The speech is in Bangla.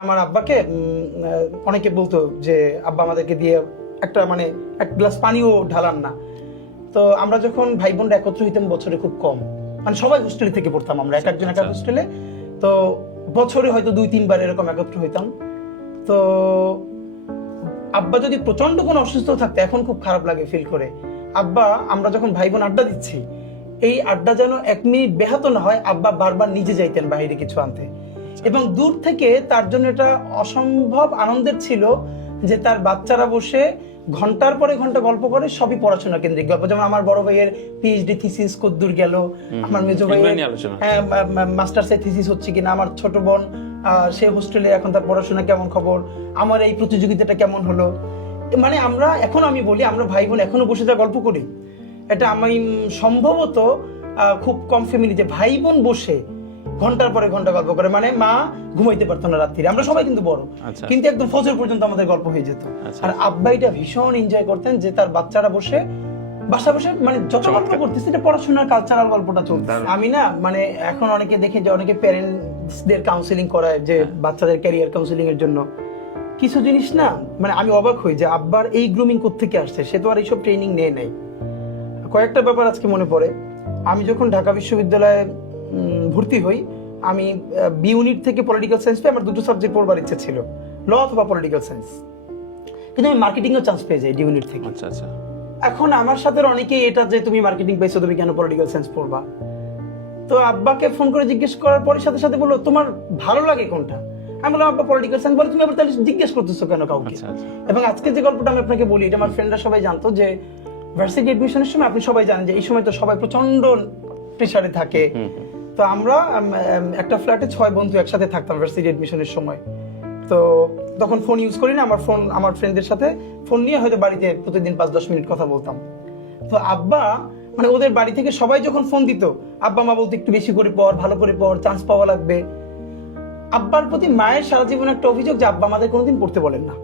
আমার আব্বাকে অনেকে বলতো যে আব্বা আমাদেরকে দিয়ে একটা মানে এক গ্লাস পানিও ঢালান না। তো আমরা যখন ভাই বোনরা একত্র হইতাম বছরে খুব কম, মানে সবাই হোস্টেলে থেকে পড়তাম, আমরা এক একজন এক এক হোস্টেলে। তো বছরে হয়তো 2-3 বার এরকম একত্র হইতাম। তো আব্বা যদি প্রচন্ড কোনো অসুস্থ থাকতো, এখন খুব খারাপ লাগে ফিল করে, আব্বা আমরা যখন ভাই বোন আড্ডা দিচ্ছি, এই আড্ডা যেন 1 মিনিট ব্যাহত না হয়, আব্বা বারবার নিজে যাইতেন বাইরে কিছু আনতে। এবং দূর থেকে তার জন্য এটা অসম্ভব আনন্দের ছিল যে তার বাচ্চারা বসে ঘন্টার পরে ঘন্টা গল্প করে, সবই পড়াশোনা কেন্দ্রিক গল্প। যেমন আমার বড় ভাইয়ের পিএইচডি থিসিস কদ্দূর গেল, আমার মেজো ভাইয়ের মাস্টার্সের থিসিস হচ্ছে কিনা, আমার ছোট বোন সে হোস্টেলে এখন তার পড়াশোনা কেমন খবর, আমার এই প্রতিযোগিতাটা কেমন হলো। মানে আমরা এখন, আমি বলি আমরা ভাই বোন এখনো বসে যা গল্প করি, এটা আমি সম্ভবত খুব কম ফ্যামিলি যে ভাই বোন বসে ঘন্টার পরে ঘন্টা গল্প করে। মানে মা ঘুমাইতে পারতো না রাত্রিরে, আমরা সবাই কিন্তু বড়, কিন্তু একদম ফজর পর্যন্ত আমাদের গল্প হয়ে যেত। আর আব্বা এটা ভীষণ এনজয় করতেন যে তার বাচ্চারা বসে বাসা বসে মানে যত গল্প করতেছে, এটা পড়াশোনার কালচারাল গল্পটা চলছে। আমি না মানে এখন অনেকে দেখে যে অনেকে প্যারেন্টসদের কাউন্সিলিং করায় যে বাচ্চাদের ক্যারিয়ার কাউন্সিলিং এর জন্য। কিছু জিনিস না মানে আমি অবাক হই যে আব্বার এই গ্রুমিং কোত্থেকে আসছে, সে তো আর এইসব ট্রেনিং নেয় নাই। কয়েকটা ব্যাপার আজকে মনে পড়ে। আমি যখন ঢাকা বিশ্ববিদ্যালয়ে ভর্তি হই, আমি বি ইউনিট থেকে পলিটিক্যাল সায়েন্স পেয়ে আমার 2টো সাবজেক্ট পড়বার ইচ্ছা ছিল, ল অথবা পলিটিক্যাল সায়েন্স, কিন্তু আমি মার্কেটিংয়েও চান্স পেয়ে যাই ডি ইউনিট থেকে। এখন আমার সাথে অনেকেই এটা যে তুমি মার্কেটিং পাইছো, তুমি কেন পলিটিক্যাল সায়েন্স পড়বা? তো আব্বাকে ফোন করে জিজ্ঞেস করার পরে সাথে সাথে বললো তোমার ভালো লাগে কোনটা? আমি বললাম আব্বা পলিটিক্যাল সায়েন্স। বলে তুমি আবার তাহলে জিজ্ঞেস করতেছো কেন কাউকে? এবং আজকে যে গল্পটা আমি আপনাকে বলি, এটা আমার ফ্রেন্ডরা সবাই জানতো যে ভার্সিটি এডমিশনের সময়, আপনি সবাই জানেন যে এই সময় তো সবাই প্রচন্ড প্রেসারে থাকে। তো আমরা একটা ফ্ল্যাটে 6 বন্ধু একসাথে থাকতাম ভার্সিটি এডমিশনের সময়। তো তখন ফোন ইউজ করি না, আমার ফোন আমার ফ্রেন্ডদের সাথে ফোন নিয়ে হয়তো বাড়িতে প্রতিদিন 5-10 মিনিট কথা বলতাম। তো আব্বা মানে ওদের বাড়ি থেকে সবাই যখন ফোন দিত, আব্বা মা বলতো একটু বেশি করে পড়, ভালো করে পড়, চান্স পাওয়া লাগবে। আব্বার প্রতি মায়ের সারা জীবন একটা অভিযোগ যে আব্বা আমাদের কোনোদিন পড়তে বলেন না।